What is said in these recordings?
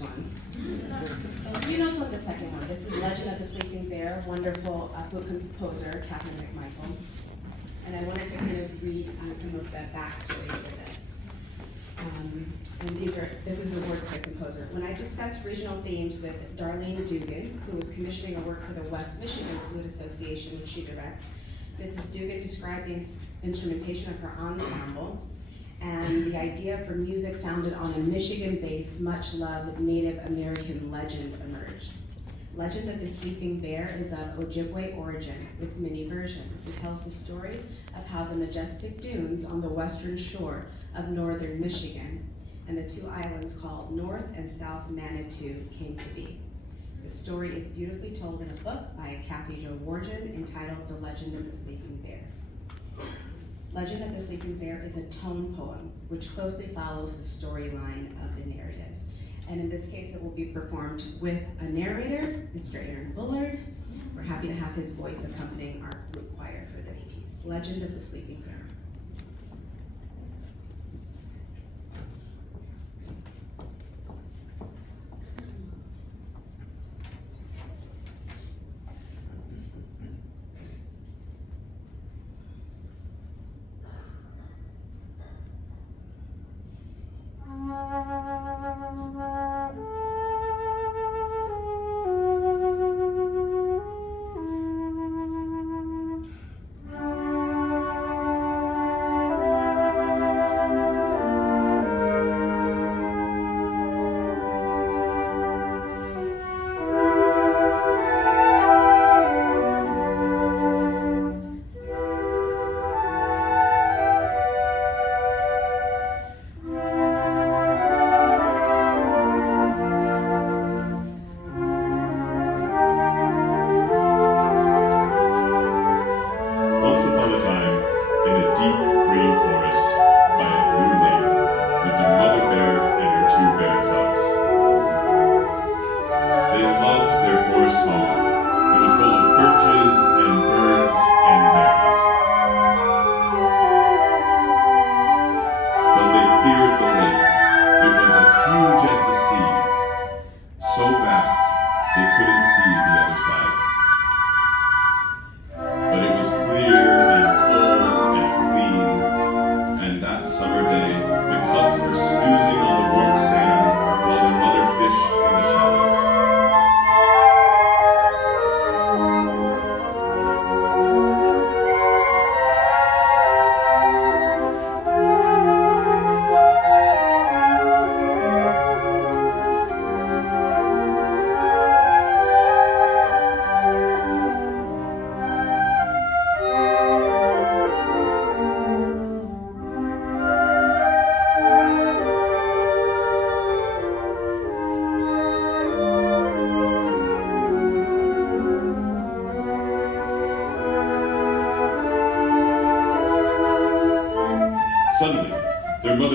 first one. You know what the second one. This is Legend of the Sleeping Bear, wonderful flute composer, Valerie McElroy. And I wanted to kind of read some of the backstory for this. This is the words of the composer. When I discussed regional themes with Darlene Dugan, who is commissioning a work for the West Michigan Flute Association, which she directs, Mrs. Dugan described the instrumentation of her ensemble and the idea for music founded on a Michigan-based, much-loved Native American legend emerged. Legend of the Sleeping Bear is of Ojibwe origin, with many versions. It tells the story of how the majestic dunes on the western shore of northern Michigan and the two islands called North and South Manitou came to be. The story is beautifully told in a book by Kathy Jo Wargen entitled The Legend of the Sleeping Bear. Legend of the Sleeping Bear is a tone poem which closely follows the storyline of the narrative. And in this case, it will be performed with a narrator, Mr. Aaron Bullard. We're happy to have his voice accompanying our flute choir for this piece, Legend of the Sleeping Bear.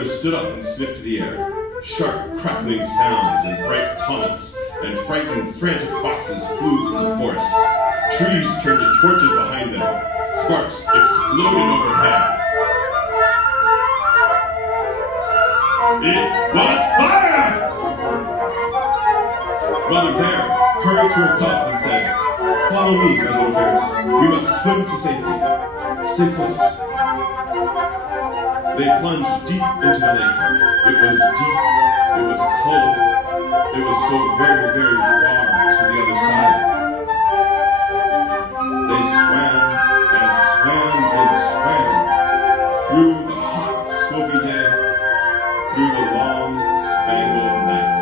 Stood up and sniffed the air. Sharp, crackling sounds and bright comets and frightened, frantic foxes flew through the forest. Trees turned to torches behind them. Sparks exploded overhead. It was fire! Mother Bear hurried to her cubs and said, "Follow me, my little bears. We must swim to safety. Stay close." They plunged deep into the lake. It was deep, it was cold, it was so very, very far to the other side. They swam and swam and swam through the hot, smoky day, through the long, spangled night.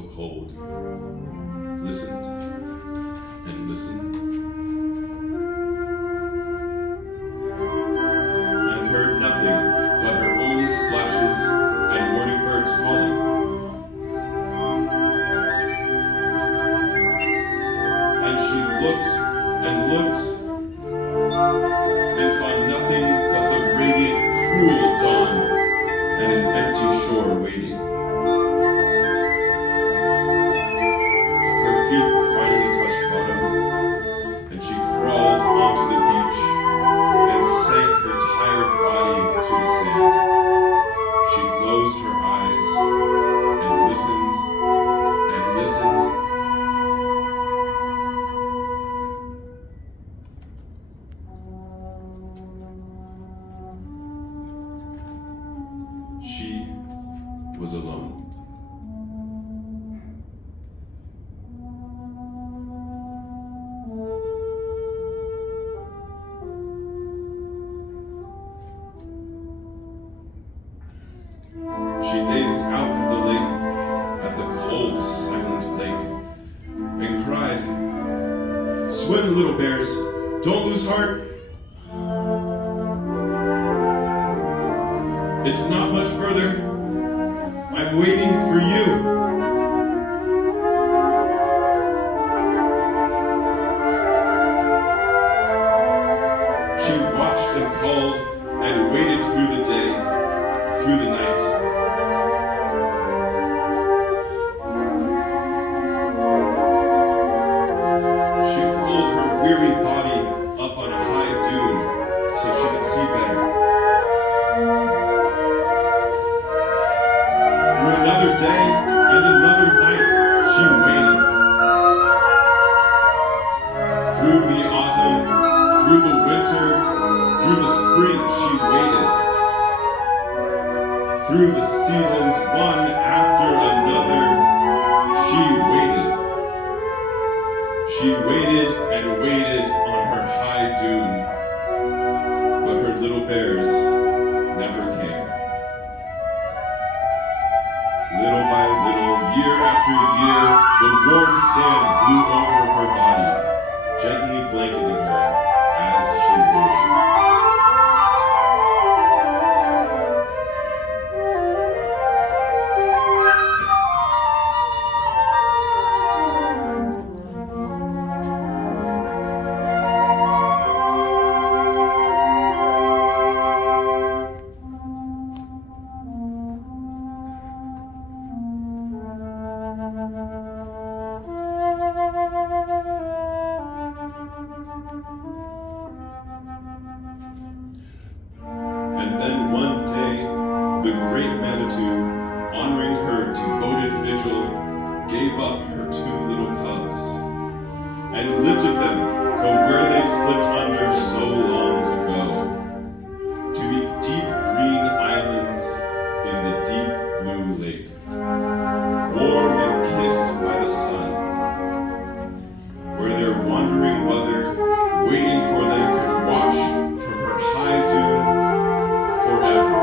so cold, listened and listened, and heard nothing but her own splashes and morning birds calling. And she looked and looked and saw nothing but the radiant, cruel dawn and an empty shore waiting. Her feet finally touched bottom, and she crawled onto the beach and sank her tired body to the sand. She closed her eyes and listened and listened. She was alone. She gazed out at the lake, at the cold, silent lake, and cried, "Swim, little bears, don't lose heart. It's not much further. I'm waiting for you." She watched and called and waited through the day, through the night. She pulled her weary body up on a high dune so she could see better. Through another day and another night, she waited. Through the autumn, through the winter, through the spring, she waited. Through the seasons, one after another, she waited. She waited and waited on her high dune, but her little bears never came. Little by little, year after year, the warm sand blew over her body, gently blanketing her as she waited. And then one day, the great Manitou, honoring her devoted vigil, gave up her two little cubs and lifted them from where they'd slipped under so long ago to be deep green islands in the deep blue lake, warm and kissed by the sun, where their wandering mother, waiting for them, could watch from her high dune forever.